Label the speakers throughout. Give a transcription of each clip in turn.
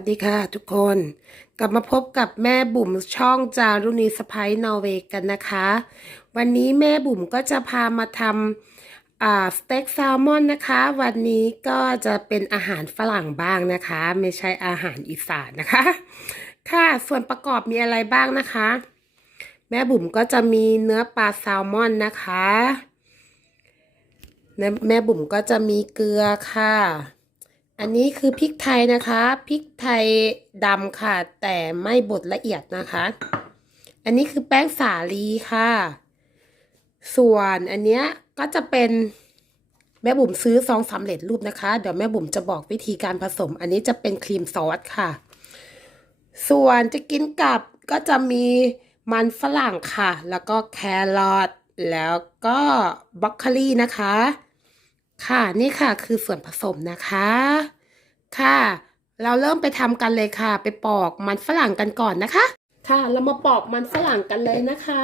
Speaker 1: สวัสดีค่ะทุกคน กลับมาพบกับแม่บุ๋มช่องจารุณีสไปนอร์เวย์กันนะคะ วันนี้แม่บุ๋มก็จะพามาทำสเต็กแซลมอนนะคะ วันนี้ก็จะเป็นอาหารฝรั่งบ้างนะคะ ไม่ใช่อาหารอีสานนะคะ ค่ะส่วนประกอบมีอะไรบ้างนะคะ แม่บุ๋มก็จะมีเนื้อปลาแซลมอนนะคะ แม่บุ๋มก็จะมีเกลือค่ะ อันนี้คือพริกไทยนะคะพริกไทยดำค่ะ แต่ไม่บดละเอียดนะคะ อันนี้คือแป้งสาลีค่ะ ส่วนอันเนี้ยก็จะเป็นแม่บุ๋มซื้อซองสำเร็จรูปนะคะ เดี๋ยวแม่บุ๋มจะบอกวิธีการผสม อันนี้จะเป็นครีมซอสค่ะ ส่วนจะกินกับก็จะมีมันฝรั่งค่ะ แล้วก็แครอทแล้วก็บรอกโคลีนะคะ ค่ะนี่ค่ะคือส่วนผสมนะคะ ค่ะ เราเริ่มไปทำกันเลยค่ะ ไปปอกมันฝรั่งกันก่อนนะคะ ค่ะ เรามาปอกมันฝรั่งกันเลยนะคะ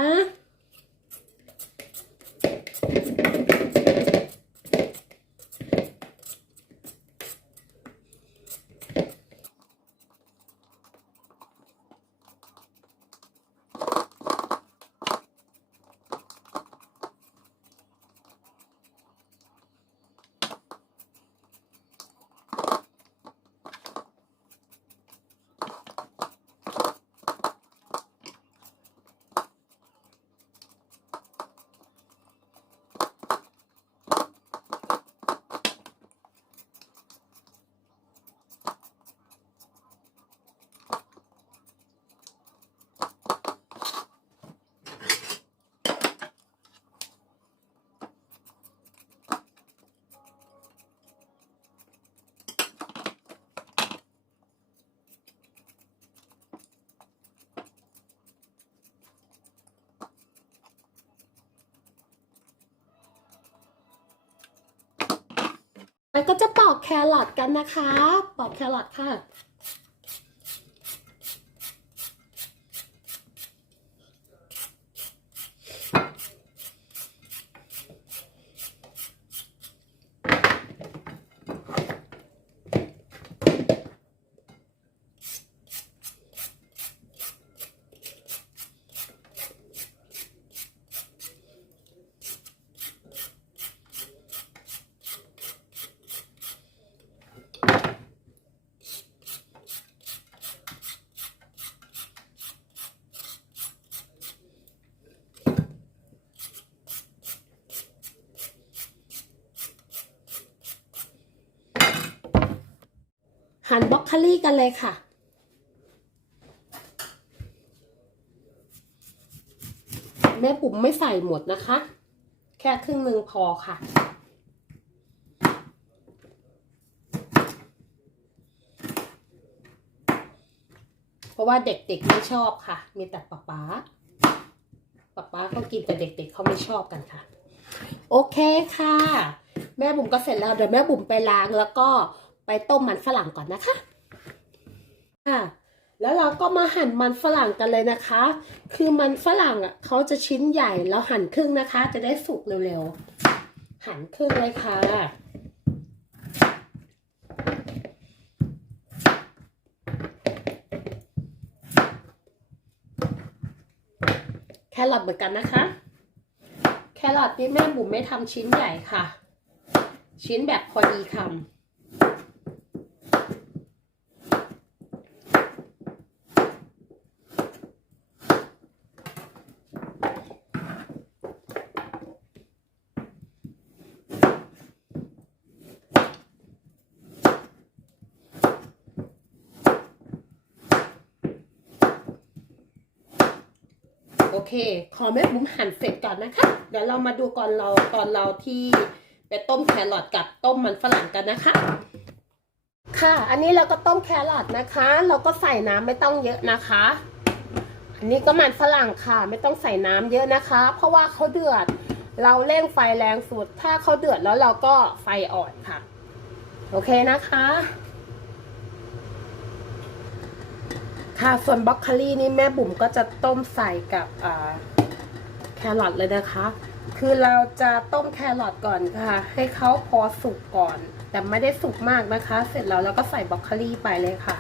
Speaker 1: แล้วก็จะปอกแครอทกันนะคะ ปอกแครอทค่ะ หั่นบรอกโคลี่กันเลยค่ะ แม่ปุ๋มไม่ใส่หมดนะคะ แค่ครึ่งหนึ่งพอค่ะเพราะว่าเด็กๆไม่ชอบค่ะ มีแต่ป๊าป๊าป๊าป๊าเขากินแต่เด็กๆเขาไม่ชอบกันค่ะ โอเคค่ะ แม่บุ๋มก็เสร็จแล้วเดี๋ยวแม่บุ๋มไปล้างแล้วก็ ไปต้มมันฝรั่งก่อนนะคะค่ะแล้วเราก็มาหั่นมันฝรั่งกันเลยนะคะ คือมันฝรั่งอะเขาจะชิ้นใหญ่แล้วหั่นครึ่งนะคะ จะได้สุกเร็วๆ หั่นครึ่งเลยค่ะแครอทเหมือนกันนะคะ แครอทนี่แม่บุ๋มไม่ทำชิ้นใหญ่ค่ะ ชิ้นแบบพอดีคำ โอเค ขอแม่บุ๋มหั่นเสร็จก่อนนะคะ เดี๋ยวเรามาดูก่อนเราตอนเราที่ไปต้มแครอทกับต้มมันฝรั่งกันนะคะ ค่ะ อันนี้เราก็ต้มแครอทนะคะ เราก็ใส่น้ำไม่ต้องเยอะนะคะ อันนี้ก็มันฝรั่งค่ะ ไม่ต้องใส่น้ำเยอะนะคะ เพราะว่าเขาเดือด เราเร่งไฟแรงสุด ถ้าเขาเดือดแล้วเราก็ไฟอ่อนค่ะ โอเคนะคะ ค่ะ ส่วนบรอกโคลี่นี่แม่บุ๋มก็จะต้มใส่กับแครอทเลยนะคะ คือเราจะต้มแครอทก่อนค่ะ ให้เขาพอสุกก่อน แต่ไม่ได้สุกมากนะคะ เสร็จแล้วเราก็ใส่บรอกโคลี่ไปเลยค่ะ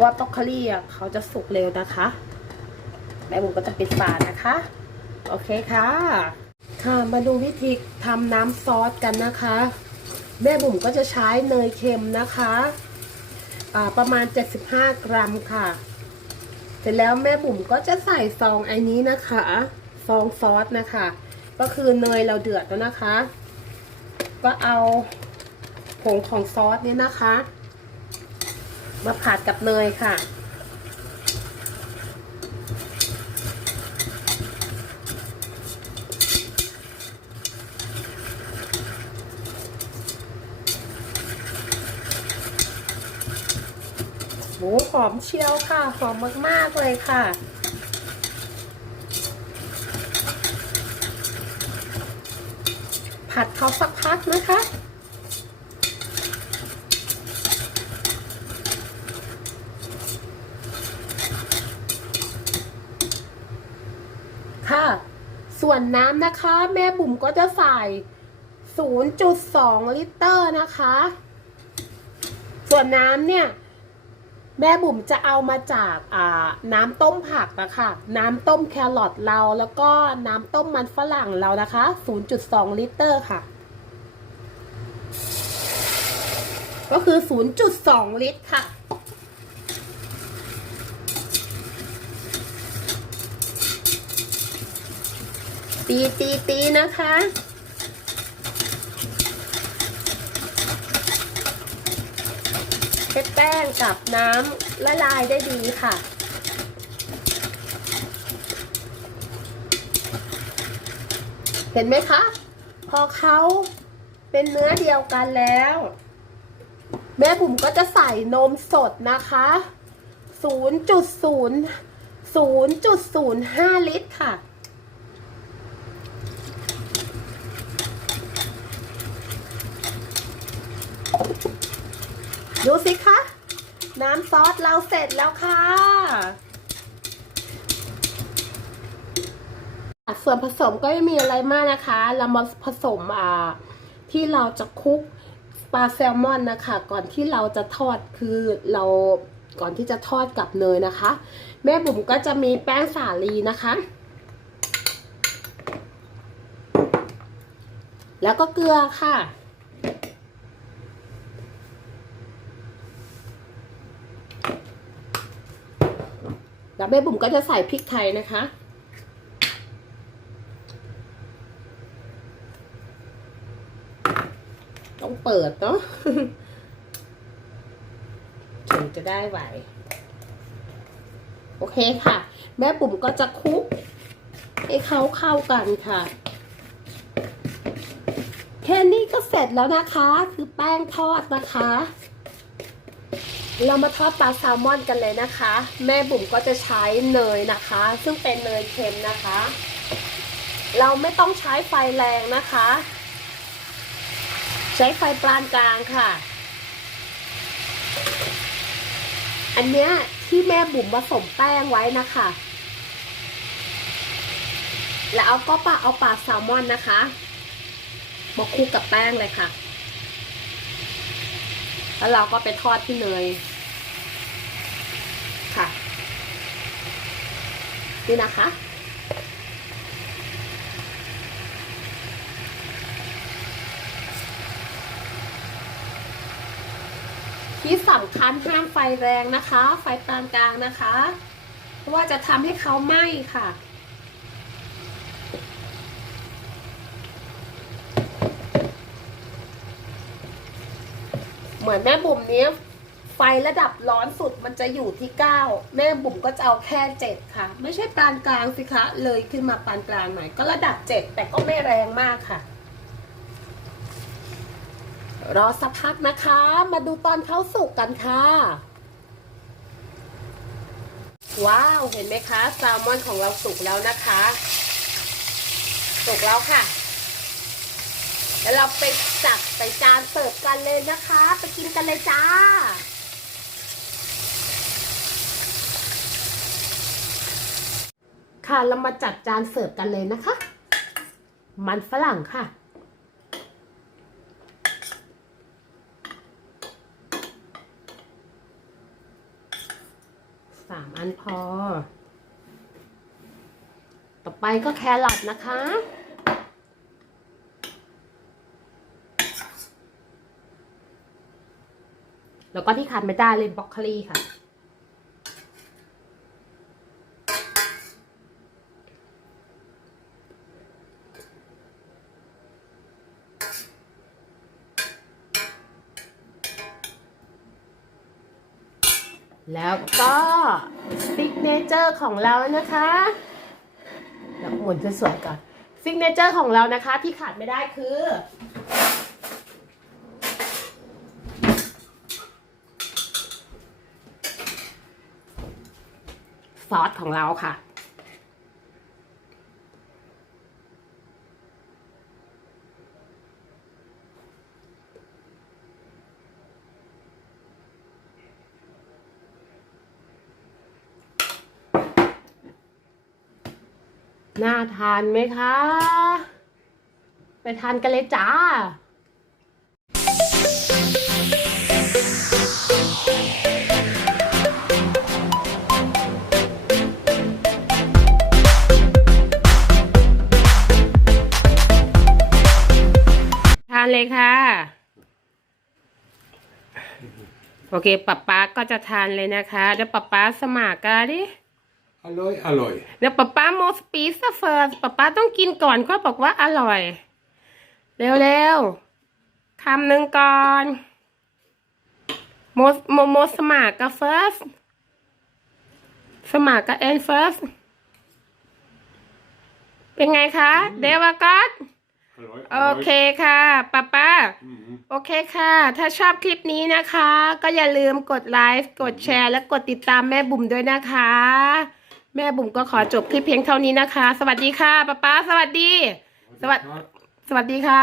Speaker 1: ว่าบรอกโคลี่อะเขาจะสุกเร็วนะคะ แม่บุ๋มก็จะปิดฝานะคะ โอเคค่ะ ค่ะมาดูวิธีทำน้ำซอสกันนะคะ แม่บุ๋มก็จะใช้เนยเค็มนะคะ ประมาณ 75 กรัมค่ะ เสร็จแล้วแม่บุ๋มก็จะใส่ซองไอ้นี้นะคะซองซอสนะคะ ก็คือเนยเราเดือดแล้วนะคะ ก็เอาผงของซอสนี้นะคะ มาผัดกับเนยค่ะ หอมเชียวค่ะ หอมมาก ๆ เลยค่ะ ผัดเขาสักพักนะคะค่ะ ส่วนน้ำนะคะ แม่บุ๋มก็จะใส่ 0.2 ลิตรนะคะ ส่วนน้ำเนี่ย แม่บุ๋มจะเอามาจากน้ำต้มผักอะคะน้ำต้มแครอทเราแล้วก็น้ำต้มมันฝรั่งเรานะคะ 0.2 ลิตรค่ะ ก็คือ 0.2 ลิตรค่ะ ตีตีตีนะคะ ให้แป้งกับน้ำละลายได้ดีค่ะ เห็นไหมคะ พอเขาเป็นเนื้อเดียวกันแล้ว แม่บุ๋มก็จะใส่นมสดนะคะ 0.0 0.05 ลิตรค่ะ สิคะ น้ำซอสเราเสร็จแล้วค่ะ ส่วนผสมก็ไม่มีอะไรมากนะคะ เรามาผสมอ่าที่เราจะคลุกปลาแซลมอนนะคะ ก่อนที่เราจะทอดคือเราก่อนที่จะทอดกับเนยนะคะ แม่บุ๋มก็จะมีแป้งสาลีนะคะ แล้วก็เกลือค่ะ แล้วแม่บุ๋มก็จะใส่พริกไทยนะคะ ต้องเปิดเนาะถึงจะได้ไหว โอเคค่ะ แม่บุ๋มก็จะคลุกให้เขาเข้ากันค่ะแค่นี้ก็เสร็จแล้วนะคะ คือแป้งทอดนะคะ เรามาทอดปลาแซลมอนกันเลยนะคะ แม่บุ๋มก็จะใช้เนยนะคะ ซึ่งเป็นเนยเค็มนะคะ เราไม่ต้องใช้ไฟแรงนะคะ ใช้ไฟปานกลางค่ะ อันเนี้ยที่แม่บุ๋มผสมแป้งไว้นะคะ แล้วเอาก็ปลาเอาปลาแซลมอนนะคะมาคลุกกับแป้งเลยค่ะแล้วเราก็ไปทอดที่เนย ค่ะ นี่นะคะ ที่สำคัญห้ามไฟแรงนะคะ ไฟปานกลางนะคะ เพราะว่าจะทำให้เขาไหม้ค่ะเหมือนแม่บุ๋มเนี้ย ไฟระดับร้อนสุดมันจะอยู่ที่เก้าแม่บุ๋มก็จะเอาแค่เจ็ดค่ะ ไม่ใช่ปานกลางสิคะ เลยขึ้นมาปานกลางหน่อยก็ระดับเจ็ดแต่ก็ไม่แรงมากค่ะ รอสักพักนะคะ มาดูตอนเขาสุกกันค่ะ ว้าว เห็นไหมคะแซลมอนของเราสุกแล้วนะคะสุกแล้วค่ะแล้วเราไปจัดใส่จานเสิร์ฟกันเลยนะคะ ไปกินกันเลยจ้า ค่ะเรามาจัดจานเสิร์ฟกันเลยนะคะ มันฝรั่งค่ะ สามอันพอ ต่อไปก็แครอทนะคะแล้วก็ที่ขาดไม่ได้เลยบรอกโคลีค่ะ ก็ซิกเนเจอร์ของเรานะคะแล้วหมุนสวยๆก่อนซิกเนเจอร์ของเรานะคะที่ขาดไม่ได้คือ ซอสของเราค่ะ น่าทานไหมคะ ไปทานกันเลยจ้าทานเลยค่ะ โอเคป๊าป๊าก็จะทานเลยนะคะ เดี๋ยวป๊าป๊าสมากาดิ
Speaker 2: Alloy, alloy.
Speaker 1: เดี๋ยวป๊าป๊าโมสปีสเฟิร์สป๊าป๊าต้องกินก่อนก็บอกว่าอร่อย เร็วๆคำหนึ่งก่อนโมสโมโมสมากาเฟิร์สสมากาเอ็นเฟิร์สเป็นไงคะ เดวากอต
Speaker 2: Alloy,
Speaker 1: โอเคค่ะป๊าป๊า
Speaker 2: Mhm.
Speaker 1: โอเคค่ะ ถ้าชอบคลิปนี้นะคะ ก็อย่าลืมกดไลค์กดแชร์ และกดติดตามแม่บุ๋มด้วยนะคะ แม่บุ๋มก็ขอจบคลิปเพียงเท่านี้นะคะ สวัสดีค่ะป๊าป๊าสวัสดี สวัสสวัสดีค่ะ